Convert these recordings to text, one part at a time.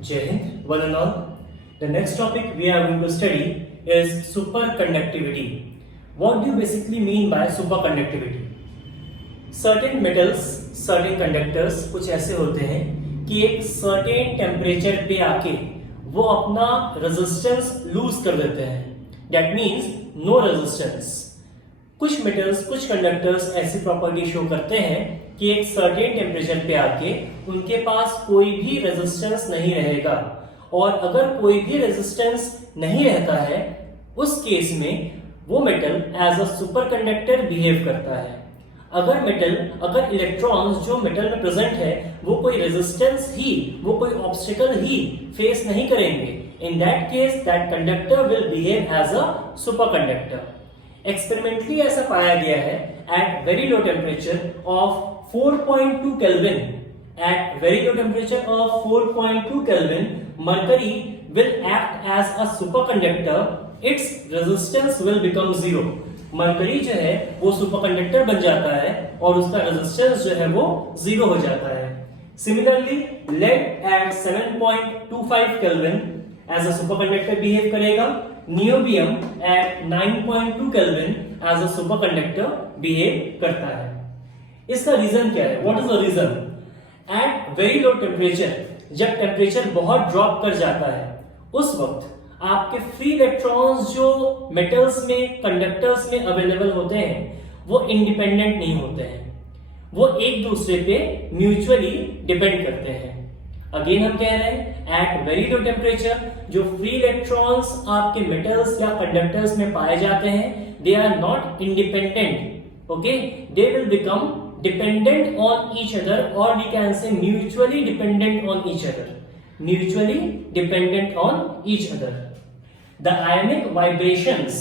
Jai Hind, one and all. The next topic we are going to study is superconductivity. What do you basically mean by superconductivity? Certain metals, certain conductors कुछ ऐसे होते हैं कि एक certain temperature पे आके वो अपना resistance lose कर देते हैं. That means no resistance. कुछ मेटल्स, कुछ कंडक्टर्स ऐसी प्रॉपर्टी शो करते हैं कि एक सर्टेन टेम्परेचर पे आके उनके पास कोई भी रेजिस्टेंस नहीं रहेगा, और अगर कोई भी रेजिस्टेंस नहीं रहता है उस केस में वो metal as a superconductor behave करता है. अगर इलेक्ट्रॉन्स जो मेटल में प्रेजेंट है वो कोई रेजिस्टेंस ही, वो कोई ऑब्स्टिकल ही फेस नहीं करेंगे, in that case that conductor will behave as a superconductor. Experimentally ऐसा पाया गया है at very low temperature of 4.2 Kelvin. At very low temperature of 4.2 Kelvin, mercury will act as a superconductor. Its resistance will become zero. Mercury जो है वो superconductor बन जाता है और उसका रेजिस्टेंस जो है वो जीरो हो जाता है. Similarly lead at 7.25 Kelvin as a superconductor behave करेगा. Niobium at 9.2 Kelvin as a superconductor behave करता है. इसका रीजन क्या है? What is the reason? At very low temperature, जब टेम्परेचर बहुत ड्रॉप कर जाता है उस वक्त आपके फ्री इलेक्ट्रॉन्स जो मेटल्स में, कंडक्टर्स में अवेलेबल होते हैं वो इंडिपेंडेंट नहीं होते हैं, वो एक दूसरे पे म्यूचुअली डिपेंड करते हैं. अगेन हम कह रहे हैं एट वेरी लो टेम्परेचर जो फ्री इलेक्ट्रॉन्स आपके मेटल्स या कंडक्टर्स में पाए जाते हैं they are not independent. Okay, they will become dependent on each other, or we can say mutually dependent on each other. Mutually dependent on each other. The ionic vibrations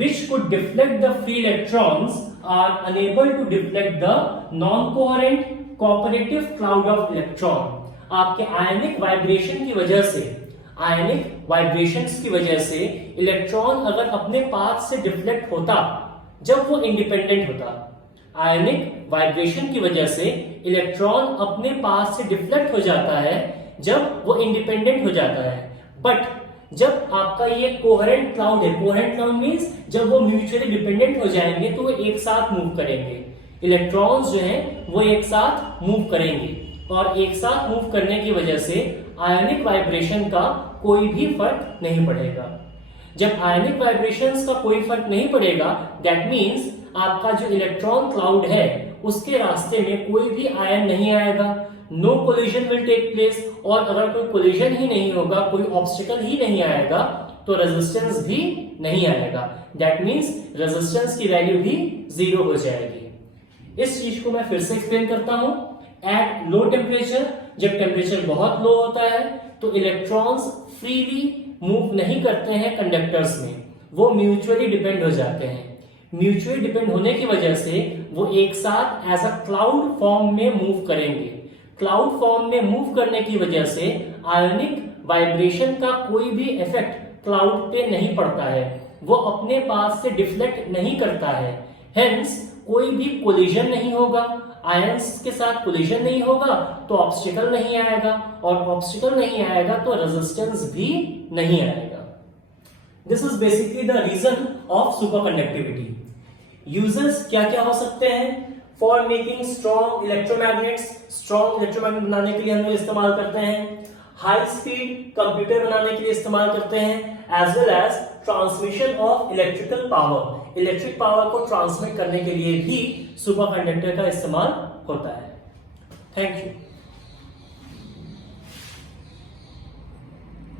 which could deflect the free electrons are unable to deflect the non-coherent cooperative cloud of electron. आपके ionic vibration की वजह से, ionic vibrations की वजह से electron अगर अपने path से डिफ्लेक्ट होता जब वो इंडिपेंडेंट होता, आयनिक वाइब्रेशन की वजह से इलेक्ट्रॉन अपने पास से डिफ्लेक्ट हो जाता है जब वो इंडिपेंडेंट हो जाता है. बट जब आपका ये कोहेरेंट क्लाउड है, कोहेरेंट क्लाउड मींस जब वो म्यूचुअली डिपेंडेंट हो जाएंगे तो वो एक साथ मूव करेंगे. इलेक्ट्रॉन्स जो हैं वो एक साथ मूव करेंगे और एक साथ मूव करने की वजह से आयनिक वाइब्रेशन का कोई भी फर्क नहीं पड़ेगा. जब आयनिक वाइब्रेशंस का कोई फर्क नहीं पड़ेगा दैट मींस आपका जो इलेक्ट्रॉन क्लाउड है उसके रास्ते में कोई भी आयन नहीं आएगा. No collision will take place, और अगर कोई कोलिजन ही नहीं होगा, कोई ऑब्स्टिकल ही नहीं आएगा तो रेजिस्टेंस भी नहीं आएगा. दैट मींस रेजिस्टेंस की वैल्यू भी जीरो हो जाएगी. इस चीज को मैं फिर से एक्सप्लेन करता हूं. एट लो टेम्परेचर, जब टेम्परेचर बहुत लो होता है तो इलेक्ट्रॉन्स फ्रीली मूव नहीं करते हैं कंडक्टर्स में, वो म्यूचुअली डिपेंड हो जाते हैं. म्यूचुअली डिपेंड होने की वजह से वो एक साथ एज अ क्लाउड फॉर्म में मूव करेंगे. क्लाउड फॉर्म में मूव करने की वजह से आयनिक वाइब्रेशन का कोई भी इफेक्ट क्लाउड पे नहीं पड़ता है, वो अपने पास से डिफ्लेक्ट नहीं करता है. हेंस कोई भी कोलिजन नहीं होगा, आयंस के साथ कोलिजन नहीं होगा तो ऑब्स्टिकल नहीं आएगा, और ऑब्स्टिकल नहीं आएगा तो रेजिस्टेंस भी नहीं आएगा. This is basically the reason of superconductivity. Uses क्या क्या हो सकते हैं? For making strong electromagnets, strong electromagnet बनाने के लिए हम लोग इस्तेमाल करते हैं. हाई स्पीड कंप्यूटर बनाने के लिए इस्तेमाल करते हैं, as well as transmission of electrical power. Electric power को ट्रांसमिट करने के लिए भी सुपरकंडक्टर का इस्तेमाल होता है. Thank you.